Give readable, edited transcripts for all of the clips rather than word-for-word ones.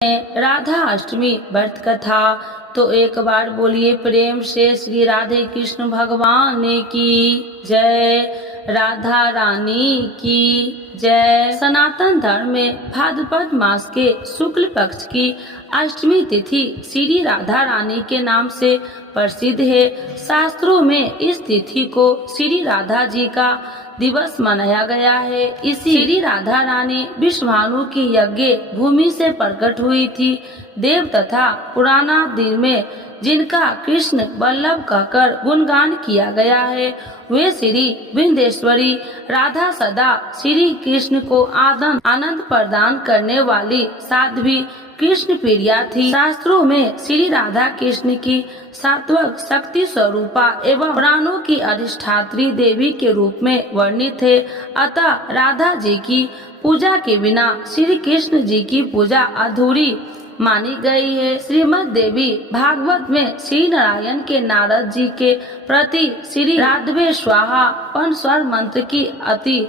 राधा अष्टमी व्रत कथा। तो एक बार बोलिए प्रेम से श्री राधे कृष्ण भगवान की जय, राधा रानी की जय। सनातन धर्म में भाद्रपद मास के शुक्ल पक्ष की अष्टमी तिथि श्री राधा रानी के नाम से प्रसिद्ध है। शास्त्रों में इस तिथि को श्री राधा जी का दिवस मनाया गया है। इसी श्री राधा रानी विश्वभानु की यज्ञ भूमि से प्रकट हुई थी। देव तथा पुराना दिन में जिनका कृष्ण वल्लभ कहकर गुणगान किया गया है, वे श्री विंध्येश्वरी राधा सदा श्री कृष्ण को आनंद प्रदान करने वाली साध्वी कृष्ण प्रिया थी। शास्त्रों में श्री राधा कृष्ण की सात्विक शक्ति स्वरूपा एवं प्राणों की अधिष्ठात्री देवी के रूप में वर्णित है। अतः राधा जी की पूजा के बिना श्री कृष्ण जी की पूजा अधूरी मानी गई है। श्रीमद देवी भागवत में श्री नारायण के नारद जी के प्रति श्री राधवे स्वाहा पंचस्वर मंत्र की अति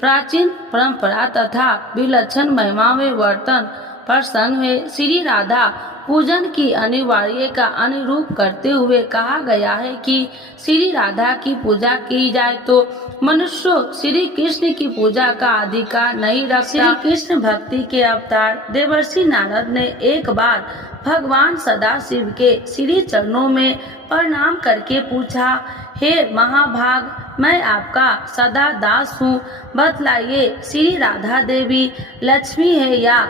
प्राचीन परंपरा तथा विलक्षण महिमा में वर्तन प्रसंग में श्री राधा पूजन की अनिवार्य का अनुरूप करते हुए कहा गया है कि श्री राधा की पूजा की जाए तो मनुष्य श्री कृष्ण की पूजा का अधिकार नहीं रखता। श्री कृष्ण भक्ति के अवतार देवर्षि नारद ने एक बार भगवान सदाशिव के श्री चरणों में प्रणाम करके पूछा, हे महाभाग, मैं आपका सदा दास हूँ। बतलाइए, श्री राधा देवी लक्ष्मी है या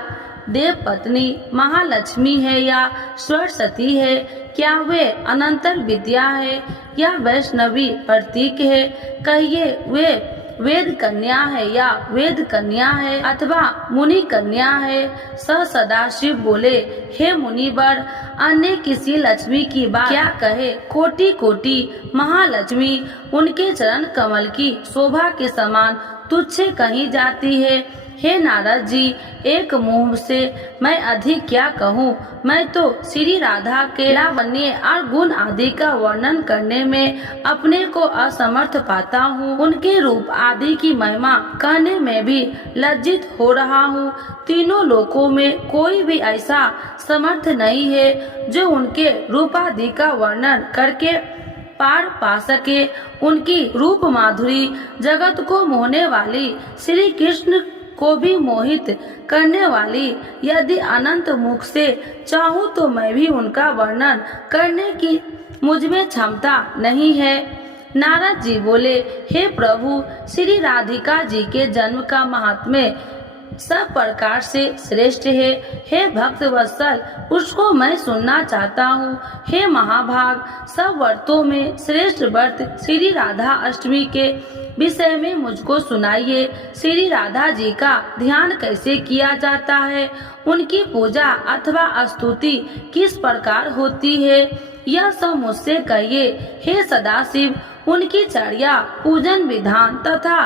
देव पत्नी, महालक्ष्मी है या सरस्वती है? क्या वे अनंतर विद्या है या वैष्णवी प्रतीक है? कहिए, वे वेद कन्या है या वेद कन्या है अथवा मुनि कन्या है? सदाशिव बोले, हे मुनिवर, अन्य किसी लक्ष्मी की बात क्या कहे? कोटि कोटि महालक्ष्मी उनके चरण कमल की शोभा के समान तुच्छ कही जाती है। हे नारद जी, एक मुंह से मैं अधिक क्या कहूँ? मैं तो श्री राधा के लावण्य और गुण आदि का वर्णन करने में अपने को असमर्थ पाता हूँ। उनके रूप आदि की महिमा कहने में भी लज्जित हो रहा हूँ। तीनों लोकों में कोई भी ऐसा समर्थ नहीं है जो उनके रूप आदि का वर्णन करके पार पा सके। उनकी रूप माधुरी जगत को मोहने वाली, श्री कृष्ण को भी मोहित करने वाली, यदि अनंत मुख से चाहूँ तो मैं भी उनका वर्णन करने की मुझ में क्षमता नहीं है। नारद जी बोले, हे प्रभु, श्री राधिका जी के जन्म का महात्म्य सब प्रकार से श्रेष्ठ है। हे भक्त वत्सल, उसको मैं सुनना चाहता हूँ। हे महाभाग, सब व्रतों में श्रेष्ठ व्रत श्री राधा अष्टमी के विषय में मुझको सुनाइए। श्री राधा जी का ध्यान कैसे किया जाता है? उनकी पूजा अथवा स्तुति किस प्रकार होती है? यह सब मुझसे कहिए। हे सदाशिव, उनकी चर्या, पूजन विधान तथा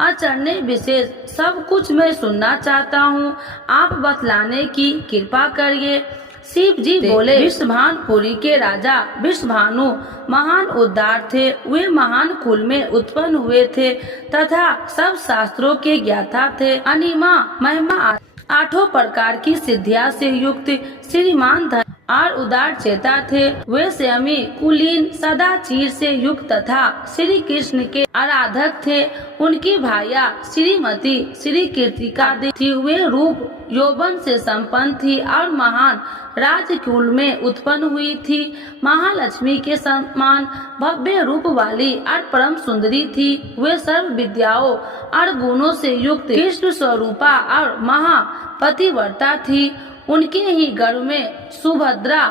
आचरण विशेष सब कुछ मैं सुनना चाहता हूँ। आप बतलाने की कृपा करिए। शिव जी बोले, विश्वभानुपुरी के राजा विश्वभानु महान उद्धार थे। वे महान कुल में उत्पन्न हुए थे तथा सब शास्त्रों के ज्ञाता थे। अनिमा महिमा आठों प्रकार की सिद्धियां से युक्त श्रीमान धन और उदार चेता थे। वे स्वयं कुलीन सदा चीर से युक्त तथा श्री कृष्ण के आराधक थे। उनकी भाया श्रीमती श्री कीर्तिका थी। वे रूप यौवन से संपन्न थी और महान राजकुल में उत्पन्न हुई थी। महालक्ष्मी के समान भव्य रूप वाली और परम सुंदरी थी। वे सर्व विद्याओं और गुणों से युक्त कृष्ण स्वरूपा और महापतिव्रता थी। उनके ही गर्भ में सुभद्रा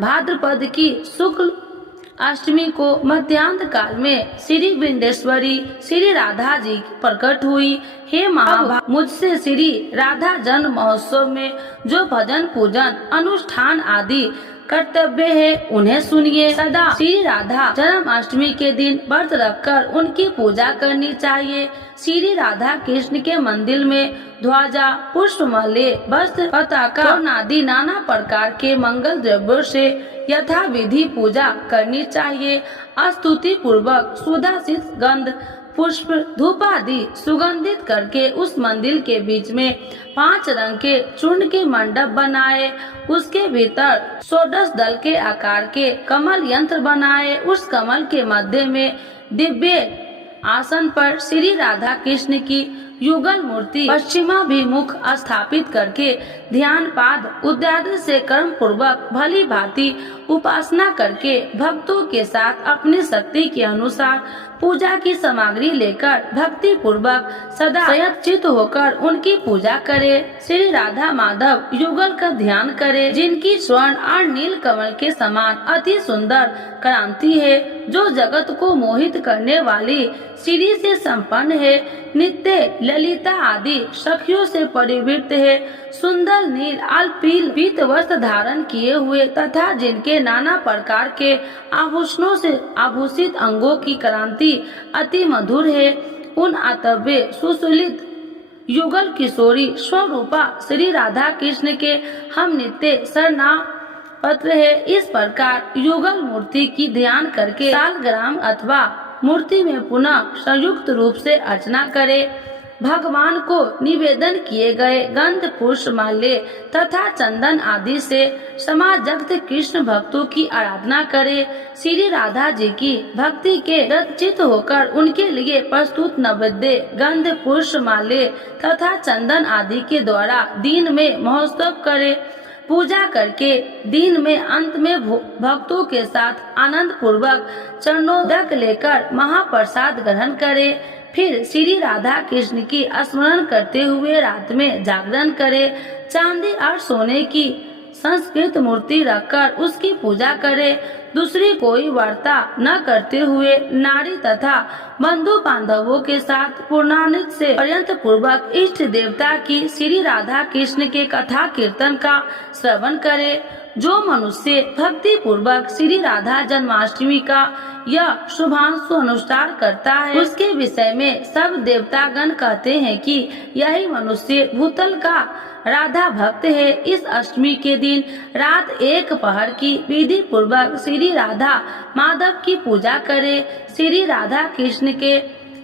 भाद्रपद की शुक्ल अष्टमी को मध्यान्ह काल में श्री विंध्येश्वरी श्री राधा जी प्रकट हुई। हे महाभाग, मुझसे श्री राधा जन्म महोत्सव में जो भजन पूजन अनुष्ठान आदि कर्तव्य है उन्हें सुनिए। सदा श्री राधा जन्माष्टमी के दिन व्रत रखकर उनकी पूजा करनी चाहिए। श्री राधा कृष्ण के मंदिर में ध्वजा, पुष्पमाल्य, वस्त्र, पताका आदि नाना प्रकार के मंगल द्रव्यों से यथा विधि पूजा करनी चाहिए। स्तुति पूर्वक सुधासित गंध पुष्प धूप आदि सुगंधित करके उस मंदिर के बीच में 5 रंग के चूर्ण के मंडप बनाए। उसके भीतर 16 दल के आकार के कमल यंत्र बनाए। उस कमल के मध्य में दिव्य आसन पर श्री राधा कृष्ण की युगल मूर्ति पश्चिमाभिमुख स्थापित करके ध्यान पाद उद्यान से कर्म पूर्वक भली भांति उपासना करके भक्तों के साथ अपनी शक्ति के अनुसार पूजा की सामग्री लेकर भक्ति पूर्वक सदा संयत होकर उनकी पूजा करे। श्री राधा माधव युगल का ध्यान करे, जिनकी स्वर्ण और नील कमल के समान अति सुंदर क्रांति है, जो जगत को मोहित करने वाली श्री से संपन्न है, नित्य ललिता आदि सखियों से परिवृत है, सुंदर नील पील पीत वस्त्र धारण किए हुए तथा जिनके नाना प्रकार के आभूषणों से आभूषित अंगों की क्रांति अति मधुर है, उन अतव्य सुशोभित युगल किशोरी स्वरूपा श्री राधा कृष्ण के हम नित्य शरणापत्र है। इस प्रकार युगल मूर्ति की ध्यान करके सालग्राम अथवा मूर्ति में पुनः संयुक्त रूप से अर्चना करे। भगवान को निवेदन किए गए गंध पुष्प माल्य तथा चंदन आदि से समाजक्त कृष्ण भक्तों की आराधना करे। श्री राधा जी की भक्ति के रचित होकर उनके लिए प्रस्तुत नैवेद्य गंध पुष्प माल्य तथा चंदन आदि के द्वारा दिन में महोत्सव करे। पूजा करके दिन में अंत में भक्तों के साथ आनंद पूर्वक चरणोदक लेकर महाप्रसाद ग्रहण करे। फिर श्री राधा कृष्ण की स्मरण करते हुए रात में जागरण करे। चांदी और सोने की संस्कृत मूर्ति रखकर उसकी पूजा करे। दूसरी कोई वार्ता न करते हुए नारी तथा बंधु बांधवों के साथ पूर्णानंद से पर्यंत पूर्वक इष्ट देवता की श्री राधा कृष्ण के कथा कीर्तन का श्रवण करे। जो मनुष्य भक्ति पूर्वक श्री राधा जन्माष्टमी का यह शुभांशु अनुष्ठान करता है, उसके विषय में सब देवतागण कहते हैं कि यही मनुष्य भूतल का राधा भक्त है। इस अष्टमी के दिन रात 1 पहर की विधि पूर्वक श्री राधा माधव की पूजा करे। श्री राधा कृष्ण के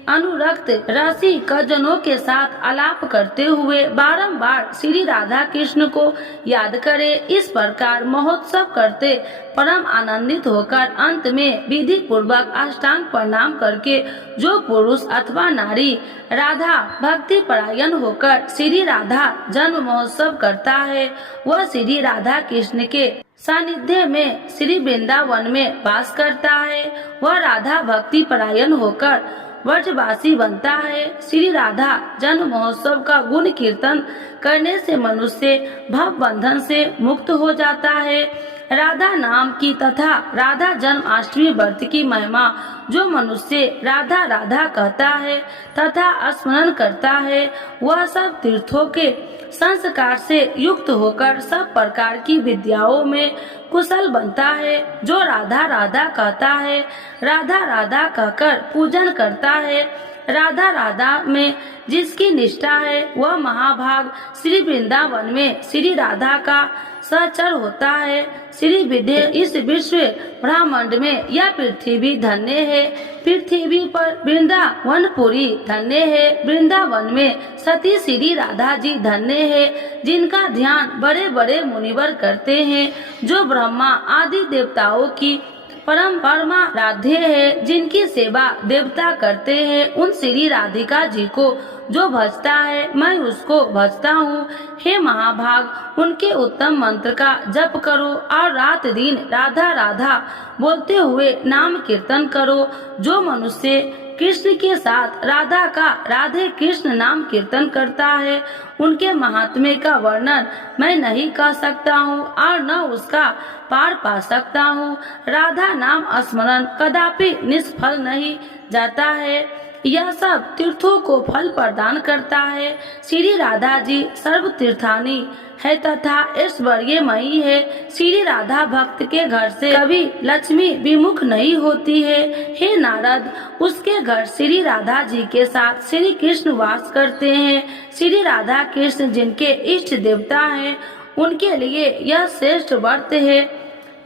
अनुरक्त रसिक जनों के साथ आलाप करते हुए बारंबार श्री राधा कृष्ण को याद करे। इस प्रकार महोत्सव करते परम आनंदित होकर अंत में विधि पूर्वक अष्टांग प्रणाम करके जो पुरुष अथवा नारी राधा भक्ति परायण होकर श्री राधा जन्म महोत्सव करता है, वह श्री राधा कृष्ण के सानिध्य में श्री वृंदावन में वास करता है। वह राधा भक्ति परायण होकर व्रजवासी बनता है। श्री राधा जन्म महोत्सव का गुण कीर्तन करने से मनुष्य भव बंधन से मुक्त हो जाता है। राधा नाम की तथा राधा जन्माष्टमी व्रत की महिमा जो मनुष्य राधा राधा कहता है तथा स्मरण करता है, वह सब तीर्थों के संस्कार से युक्त होकर सब प्रकार की विद्याओं में कुशल बनता है। जो राधा राधा कहता है, राधा राधा कहकर पूजन करता है, राधा राधा में जिसकी निष्ठा है, वह महाभाग श्री वृंदावन में श्री राधा का सहचर होता है। श्री विद्या इस विश्व ब्रह्मांड में यह पृथ्वी धन्य है। पृथ्वी पर वृंदावनपुरी धन्य है। वृंदावन में सती श्री राधा जी धन्य है, जिनका ध्यान बड़े बड़े मुनिवर करते हैं। जो ब्रह्मा आदि देवताओं की परम परमाराध्य है, जिनकी सेवा देवता करते हैं, उन श्री राधिका जी को जो भजता है, मैं उसको भजता हूँ। हे महाभाग, उनके उत्तम मंत्र का जप करो और रात दिन राधा राधा बोलते हुए नाम कीर्तन करो। जो मनुष्य कृष्ण के साथ राधा का राधे कृष्ण नाम कीर्तन करता है, उनके महात्म्य का वर्णन मैं नहीं कर सकता हूँ और न उसका पार पा सकता हूँ। राधा नाम स्मरण कदापि निष्फल नहीं जाता है, यह सब तीर्थों को फल प्रदान करता है। श्री राधा जी सर्व तीर्थानी है तथा ऐश्वर्यमयी है। श्री राधा भक्त के घर से कभी लक्ष्मी विमुख नहीं होती है। हे नारद, उसके घर श्री राधा जी के साथ श्री कृष्ण वास करते हैं। श्री राधा कृष्ण जिनके इष्ट देवता हैं, उनके लिए यह श्रेष्ठ व्रत है।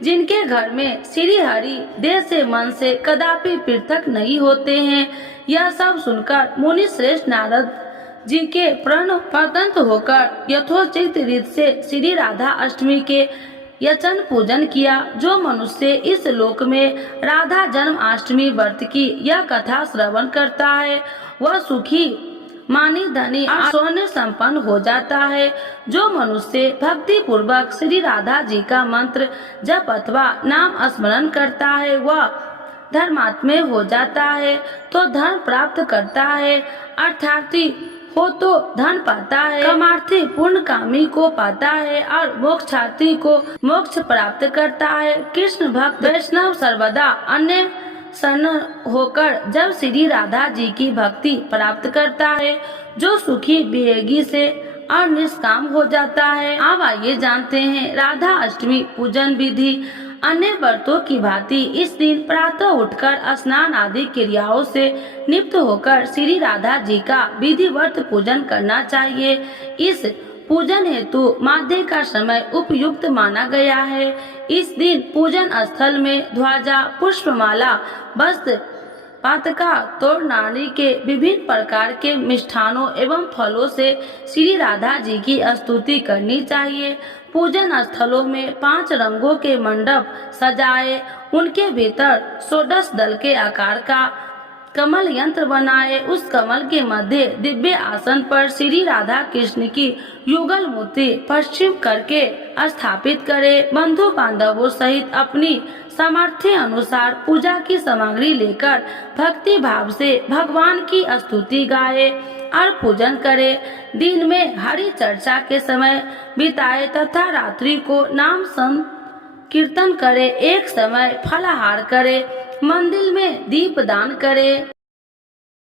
जिनके घर में श्री हरि देह से मन से कदापि पृथक नहीं होते हैं। यह सब सुनकर मुनि श्रेष्ठ नारद जी के प्रण प्रतंत होकर यथोचित रीत से श्री राधा अष्टमी के यचन पूजन किया। जो मनुष्य इस लोक में राधा जन्माष्टमी व्रत की यह कथा श्रवण करता है वह सुखी मानी धनी और स्वर्ण संपन्न हो जाता है। जो मनुष्य भक्ति पूर्वक श्री राधा जी का मंत्र जप अथवा नाम स्मरण करता है वह धर्मात्मा हो जाता है तो धन प्राप्त करता है, अर्थार्थी हो तो धन पाता है, कामार्थी पूर्ण कामी को पाता है और मोक्षार्थी को मोक्ष प्राप्त करता है। कृष्ण भक्त वैष्णव सर्वदा अन्य शरण होकर जब श्री राधा जी की भक्ति प्राप्त करता है जो सुखी विवेगी से और निष्काम हो जाता है। अब आइए जानते हैं राधा अष्टमी पूजन विधि। अन्य व्रतों की भांति इस दिन प्रातः उठकर स्नान आदि क्रियाओं से निवृत्त होकर श्री राधा जी का विधिवत पूजन करना चाहिए। इस पूजन हेतु माध्य का समय उपयुक्त माना गया है। इस दिन पूजन स्थल में ध्वजा, पुष्पमाला, वस्त्र, पातका, तोड़ नारी के विभिन्न प्रकार के मिष्ठानों एवं फलों से श्री राधा जी की स्तुति करनी चाहिए। पूजन स्थलों में 5 रंगों के मंडप सजाए, उनके भीतर 16 दल के आकार का कमल यंत्र बनाए, उस कमल के मध्य दिव्य आसन पर श्री राधा कृष्ण की युगल मूर्ति पश्चिम करके स्थापित करे। बंधु बांधवों सहित अपनी सामर्थ्य अनुसार पूजा की सामग्री लेकर भक्ति भाव से भगवान की स्तुति गाए और पूजन करे। दिन में हरि चर्चा के समय बिताए तथा रात्रि को नाम संकीर्तन करे। एक समय फलाहार करे, मंदिर में दीप दान करे।